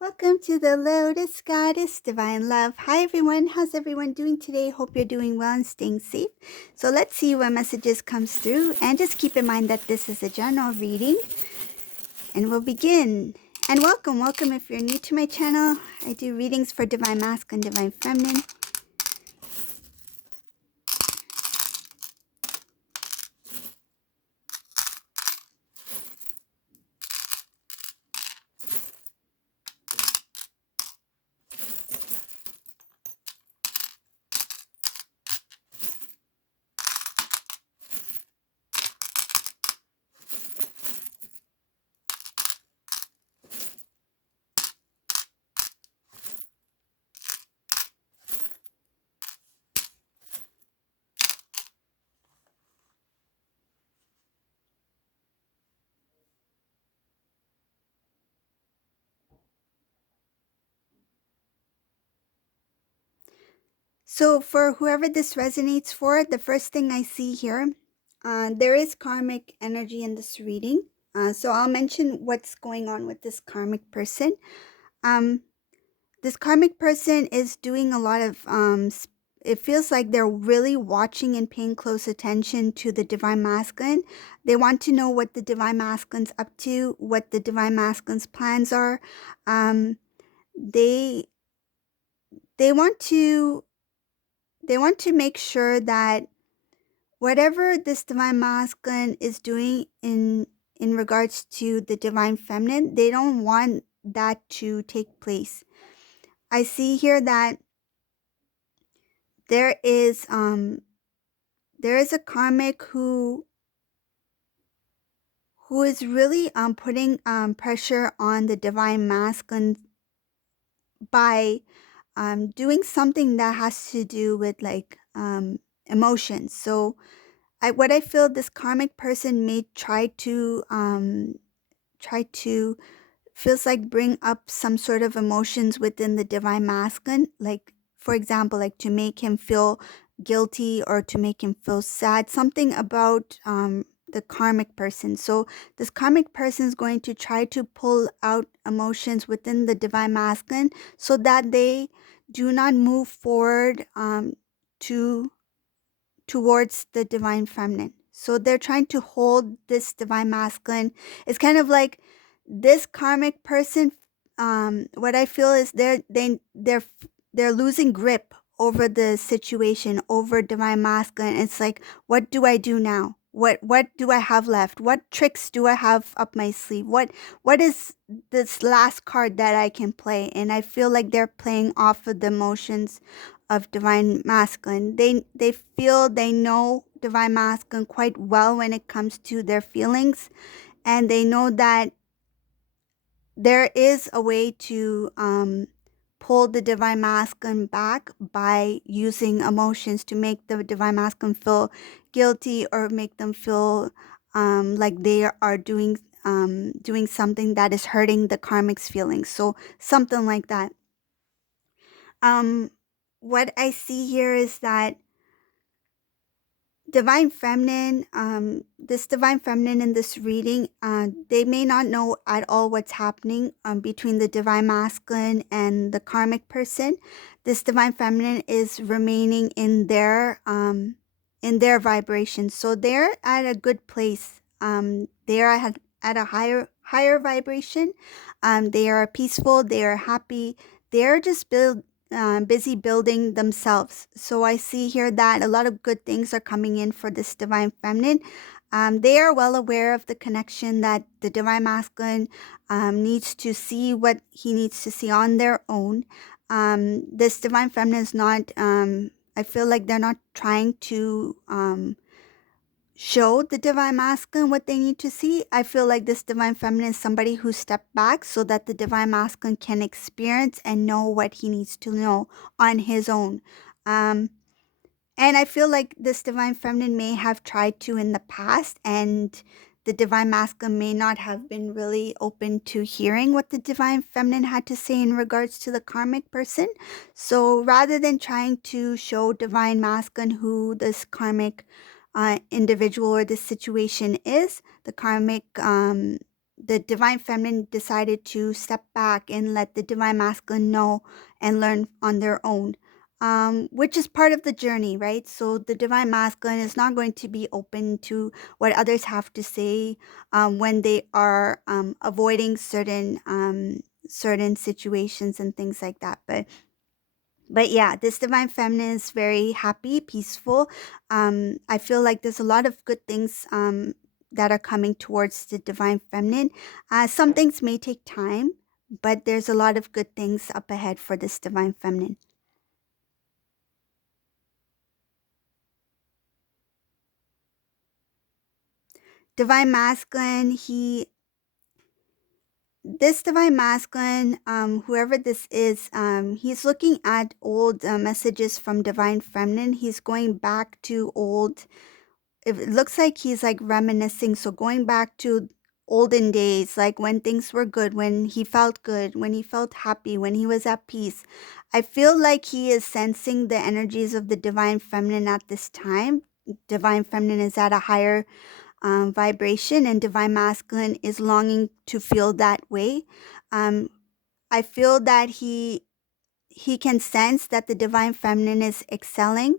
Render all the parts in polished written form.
Welcome to the Lotus Goddess Divine Love. Hi everyone, how's everyone doing today? Hope you're doing well and staying safe. So let's see what messages comes through, and just keep in mind that this is a general reading, and we'll begin. And welcome if you're new to my channel. I do readings for Divine Masculine, Divine Feminine. So for whoever this resonates for, the first thing I see here, there is karmic energy in this reading. So I'll mention what's going on with this karmic person. This karmic person is doing a lot of, it feels like they're really watching and paying close attention to the Divine Masculine. They want to know what the Divine Masculine's up to, what the Divine Masculine's plans are. They want to make sure that whatever this Divine Masculine is doing in regards to the Divine Feminine, they don't want that to take place. I see here that there is a karmic who is really putting pressure on the Divine Masculine by doing something that has to do with like emotions. So what I feel this karmic person may try to feels like bring up some sort of emotions within the Divine Masculine, like for example, like to make him feel guilty or to make him feel sad, something about the karmic person. So this karmic person is going to try to pull out emotions within the Divine Masculine so that they do not move forward towards the Divine Feminine. So they're trying to hold this Divine Masculine. It's kind of like this karmic person, what I feel is they're losing grip over the situation, over Divine Masculine. It's like, what do I do now? What do I have left? What tricks do I have up my sleeve? What is this last card that I can play? And I feel like they're playing off of the emotions of Divine Masculine. They feel they know Divine Masculine quite well when it comes to their feelings, and they know that there is a way to pull the Divine Masculine back by using emotions to make the Divine Masculine feel guilty or make them feel like they are doing something that is hurting the karmic's feelings. So something like that. What I see here is that Divine Feminine, this Divine Feminine in this reading, they may not know at all what's happening between the Divine Masculine and the karmic person. This Divine Feminine is remaining in their vibration, so they're at a good place. They're at a higher vibration. They are peaceful. They are happy. They're just busy building themselves. So I see here that a lot of good things are coming in for this Divine Feminine. They are well aware of the connection that the Divine Masculine needs to see what he needs to see on their own. This Divine Feminine is not, I feel like they're not trying to show the Divine Masculine what they need to see. I feel like this Divine Feminine is somebody who stepped back so that the Divine Masculine can experience and know what he needs to know on his own. And I feel like this Divine Feminine may have tried to in the past, and the Divine Masculine may not have been really open to hearing what the Divine Feminine had to say in regards to the karmic person. So rather than trying to show Divine Masculine who this karmic individual or this situation is, the karmic the divine feminine decided to step back and let the divine masculine know and learn on their own, which is part of the journey, right? So the divine masculine is not going to be open to what others have to say when they are avoiding certain situations and things like that. But yeah, this divine feminine is very happy, peaceful. I feel like there's a lot of good things that are coming towards the divine feminine. Some things may take time, but there's a lot of good things up ahead for this divine feminine. Divine masculine, this divine masculine, whoever this is, he's looking at old messages from divine feminine. He's going back to old, it looks like he's like reminiscing. So going back to olden days, like when things were good, when he felt good, when he felt happy, when he was at peace. I feel like he is sensing the energies of the divine feminine at this time. Divine feminine is at a higher vibration, and divine masculine is longing to feel that way. Um, I feel that he can sense that the divine feminine is excelling,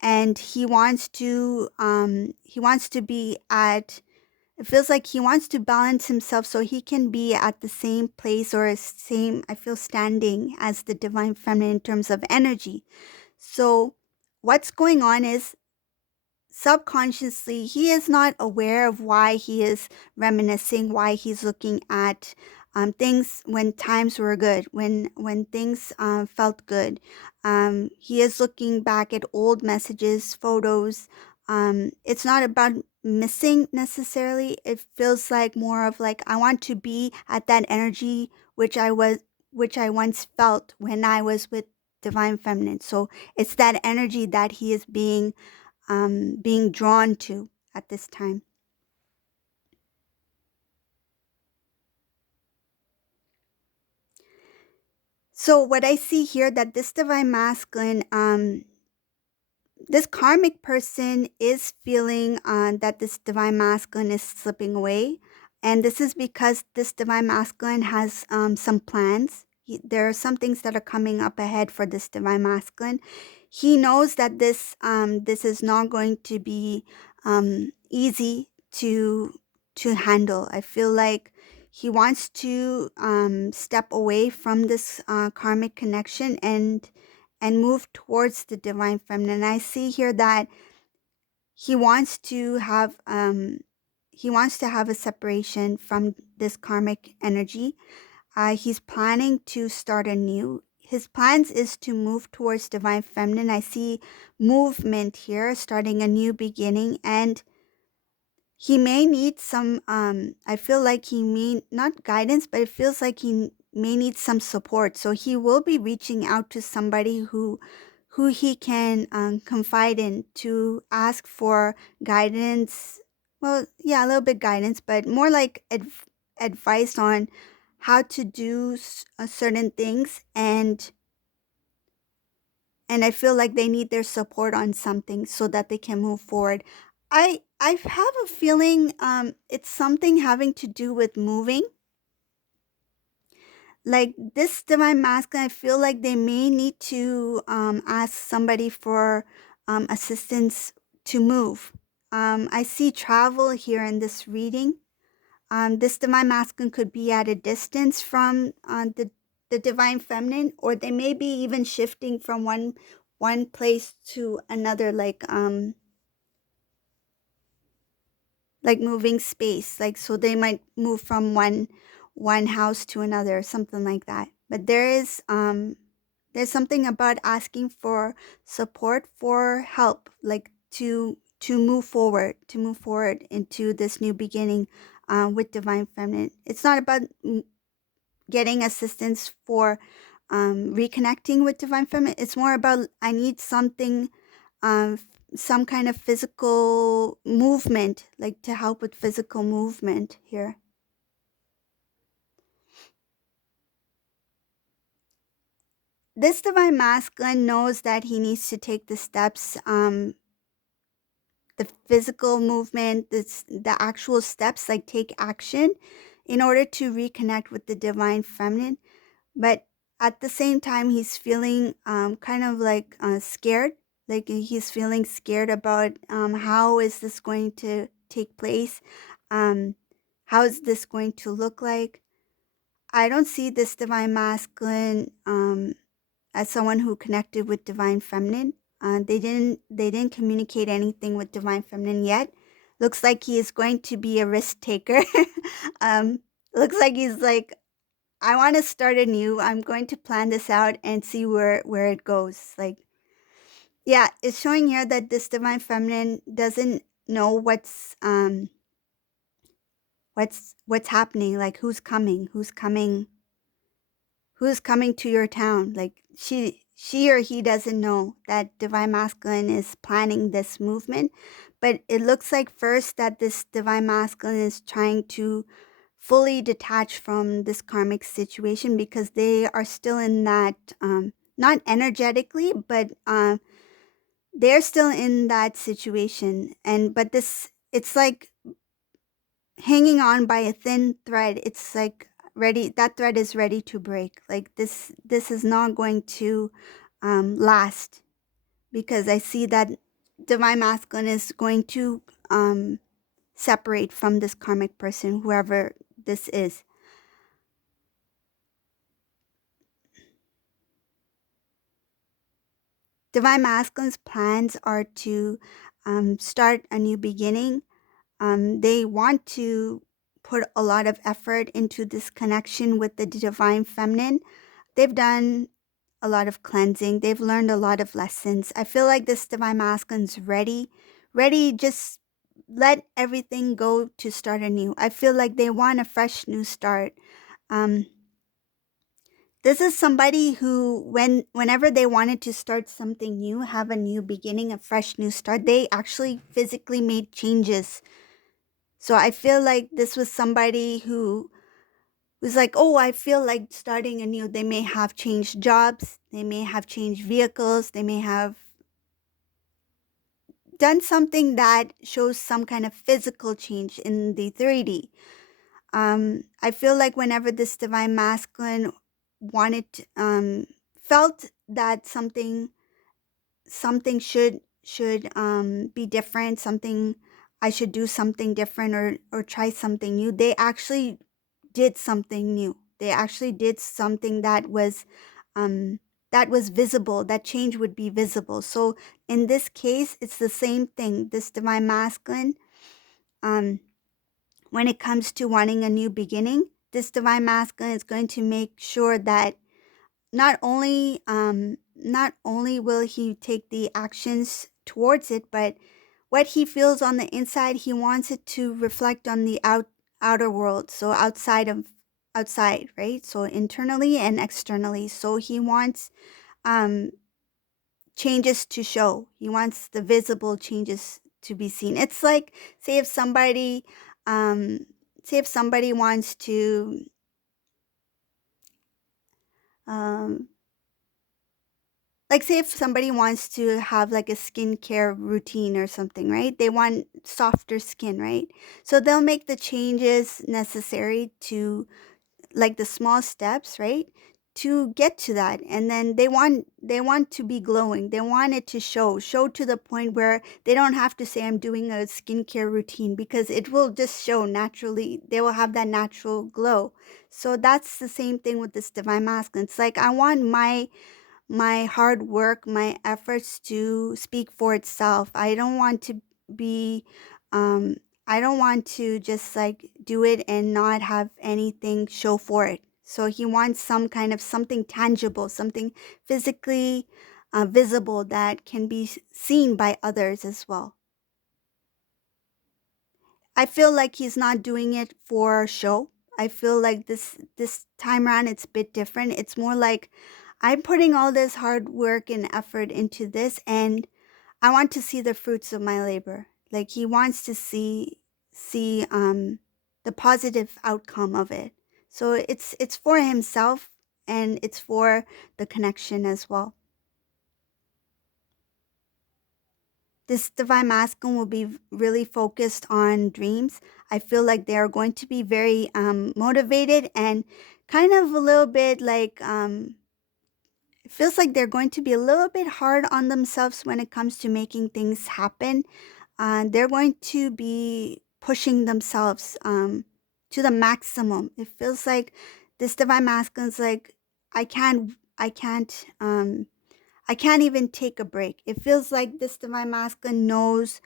and he wants to be at, it feels like he wants to balance himself so he can be at the same place or same, I feel, standing as the divine feminine in terms of energy. So what's going on is, subconsciously, he is not aware of why he is reminiscing, why he's looking at things when times were good, when things felt good. He is looking back at old messages, photos. It's not about missing necessarily. It feels like more of like, I want to be at that energy which I once felt when I was with divine feminine. So it's that energy that he is being drawn to at this time. So what I see here, that this divine masculine, this karmic person is feeling that this divine masculine is slipping away. And this is because this divine masculine has some plans. There are some things that are coming up ahead for this divine masculine. He knows that this is not going to be easy to handle. I feel like he wants to step away from this karmic connection and move towards the divine feminine. I see here that he wants to have a separation from this karmic energy. He's planning to start anew. His plans is to move towards divine feminine. I see movement here, starting a new beginning, and he may need some, I feel like he may not guidance, but it feels like he may need some support. So he will be reaching out to somebody who he can confide in, to ask for guidance. Well, yeah, a little bit guidance, but more like advice on how to do certain things, and I feel like they need their support on something so that they can move forward. I have a feeling it's something having to do with moving. Like this divine masculine, I feel like they may need to ask somebody for assistance to move. I see travel here in this reading. This divine masculine could be at a distance from the divine feminine, or they may be even shifting from one place to another, like moving space, like, so they might move from one house to another, something like that. But there's something about asking for support, for help, like to move forward into this new beginning with divine feminine. It's not about getting assistance for reconnecting with divine feminine. It's more about, I need something, um, some kind of physical movement, like to help with physical movement here. This divine masculine knows that he needs to take the steps, the physical movement, the actual steps, like take action in order to reconnect with the divine feminine. But at the same time, he's feeling kind of like scared. Like he's feeling scared about how is this going to take place? Um, how is this going to look like? I don't see this divine masculine as someone who connected with divine feminine. They didn't communicate anything with divine feminine yet. Looks like he is going to be a risk taker. um, looks like he's like, I want to start anew. I'm going to plan this out and see where it goes. Like, yeah, it's showing here that this divine feminine doesn't know what's happening. Like, who's coming to your town. Like, she or he doesn't know that divine masculine is planning this movement. But it looks like first that this divine masculine is trying to fully detach from this karmic situation because they are still in that not energetically, but they're still in that situation. And but this, it's like hanging on by a thin thread. It's like ready, that thread is ready to break. Like this is not going to last, because I see that divine masculine is going to separate from this karmic person, whoever this is. Divine masculine's plans are to start a new beginning. They want to put a lot of effort into this connection with the divine feminine. They've done a lot of cleansing. They've learned a lot of lessons. I feel like this divine masculine's ready, just let everything go to start anew. I feel like they want a fresh new start. Um, this is somebody who, whenever they wanted to start something new, have a new beginning, a fresh new start, they actually physically made changes. So I feel like this was somebody who was like, oh, I feel like starting anew. They may have changed jobs, they may have changed vehicles, they may have done something that shows some kind of physical change in the 3D. I feel like whenever this divine masculine wanted, felt that something should be different, something, I should do something different, or try something new, they actually did something new. They actually did something um that was visible, that change would be visible. So in this case, it's the same thing. This divine masculine, um when it comes to wanting a new beginning, this divine masculine is going to make sure that not only will he take the actions towards it, but what he feels on the inside, he wants it to reflect on the outer world. So outside, right? So internally and externally. So he wants um changes to show. He wants the visible changes to be seen. It's like, say if somebody um say if somebody wants to um like say if somebody wants to have like a skincare routine or something, right? They want softer skin, right? So they'll make the changes necessary to, like, the small steps, right? To get to that. And then they want to be glowing. They want it to show to the point where they don't have to say I'm doing a skincare routine, because it will just show naturally. They will have that natural glow. So that's the same thing with this divine masculine. It's like, I want my hard work, my efforts to speak for itself. I don't want to be, um, I don't want to just like do it and not have anything show for it. So he wants some kind of something tangible, something physically visible that can be seen by others as well. I feel like he's not doing it for show. I feel like this time around it's a bit different. It's more like, I'm putting all this hard work and effort into this, and I want to see the fruits of my labor. Like he wants to see the positive outcome of it. So it's for himself, and it's for the connection as well. This divine masculine will be really focused on dreams. I feel like they are going to be very motivated and kind of a little bit like it feels like they're going to be a little bit hard on themselves when it comes to making things happen. They're going to be pushing themselves to the maximum. It feels like this divine masculine's like, I can't, I can't, I can't even take a break. It feels like this divine masculine knows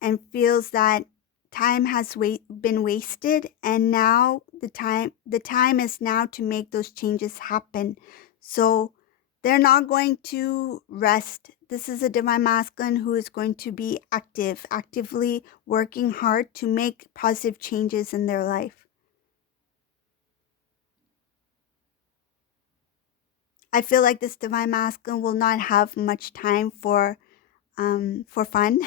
and feels that time has been wasted, and now the time is now to make those changes happen. So they're not going to rest. This is a divine masculine who is going to be actively working hard to make positive changes in their life. I feel like this divine masculine will not have much time for fun.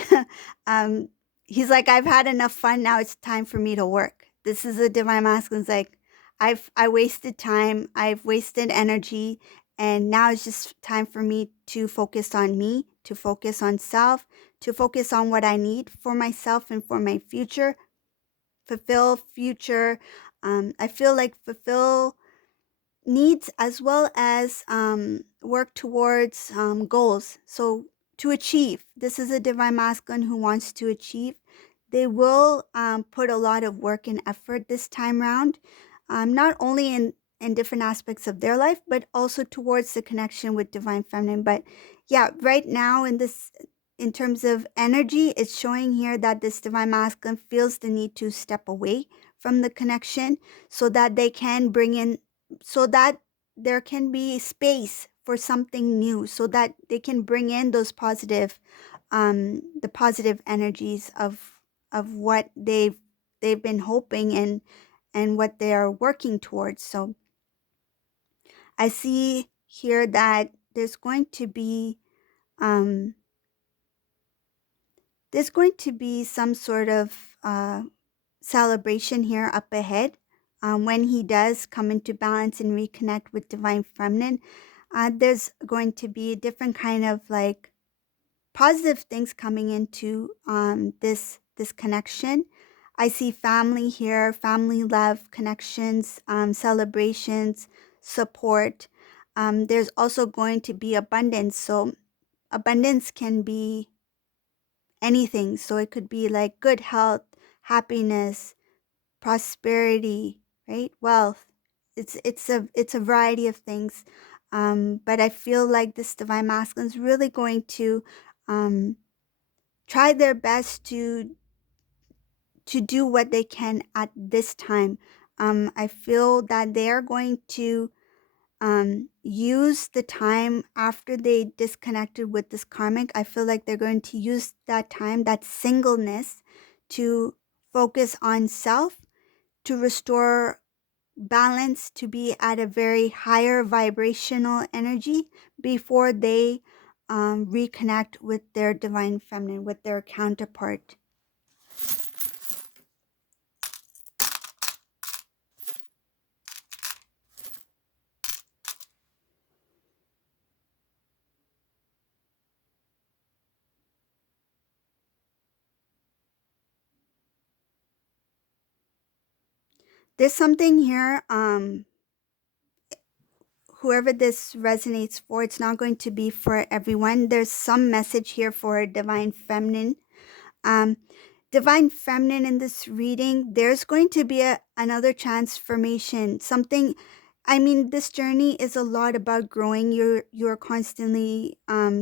um, he's like, I've had enough fun. Now it's time for me to work. This is a divine masculine's like, I wasted time. I've wasted energy. And now it's just time for me to focus on me, to focus on self, to focus on what I need for myself and for my future, fulfill future. I feel like fulfill needs as well as work towards goals. So to achieve, this is a divine masculine who wants to achieve. They will put a lot of work and effort this time round, not only in different aspects of their life, but also towards the connection with divine feminine. But yeah, right now in terms of energy, it's showing here that this divine masculine feels the need to step away from the connection so that they can bring in so that there can be space for something new, so that they can bring in those positive the positive energies of what they've been hoping and what they are working towards. So I see here that um there's going to be some sort of celebration here up ahead when he does come into balance and reconnect with divine feminine. There's going to be a different kind of like positive things coming into this connection. I see family here, family love, connections, celebrations, support. There's also going to be abundance. So abundance can be anything. So it could be like good health, happiness, prosperity, right? Wealth. It's a variety of things. But I feel like this divine masculine is really going to um, try their best to do what they can at this time. I feel that they are going to use the time after they disconnected with this karmic. I feel like they're going to use that time, that singleness, to focus on self, to restore balance, to be at a very higher vibrational energy before they reconnect with their divine feminine, with their counterpart. There's something here, whoever this resonates for, it's not going to be for everyone. There's some message here for divine feminine. Um, divine feminine in this reading, there's going to be another transformation. Something, I mean, this journey is a lot about growing. You're constantly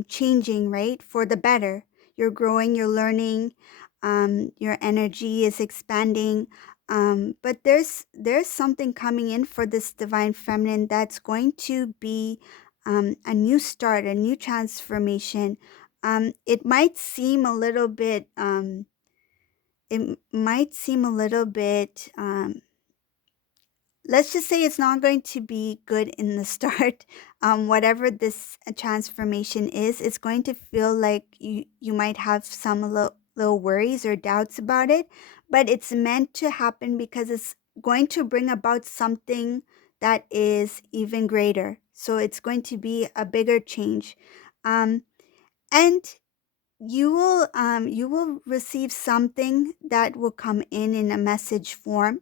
changing, right? For the better. You're growing, you're learning, your energy is expanding. But there's something coming in for this divine feminine that's going to be a new start, a new transformation. It might seem a little bit let's just say it's not going to be good in the start. Whatever this transformation is, it's going to feel like you might have some little worries or doubts about it, but it's meant to happen because it's going to bring about something that is even greater. So it's going to be a bigger change. And you will receive something that will come in a message form,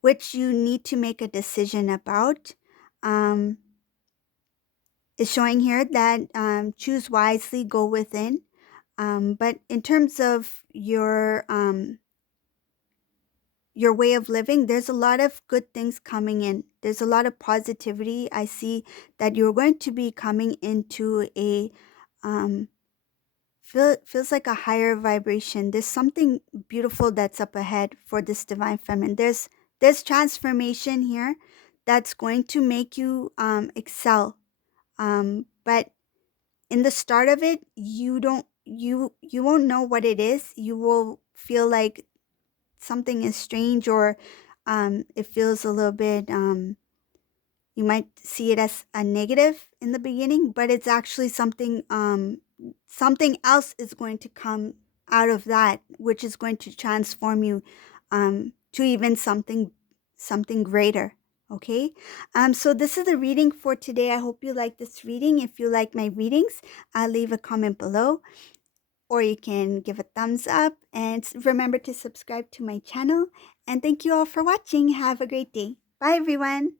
which you need to make a decision about. Um, it's showing here that choose wisely, go within. But in terms of your way of living, there's a lot of good things coming in. There's a lot of positivity. I see that you're going to be coming into a um, feels like a higher vibration. There's something beautiful that's up ahead for this divine feminine. There's transformation here that's going to make you excel. But in the start of it, you won't know what it is. You will feel like something is strange, or it feels a little bit you might see it as a negative in the beginning, but it's actually something else is going to come out of that, which is going to transform you to even something greater. Okay. So this is the reading for today. I hope you like this reading. If you like my readings, leave a comment below, or you can give a thumbs up, and remember to subscribe to my channel. And thank you all for watching. Have a great day. Bye everyone.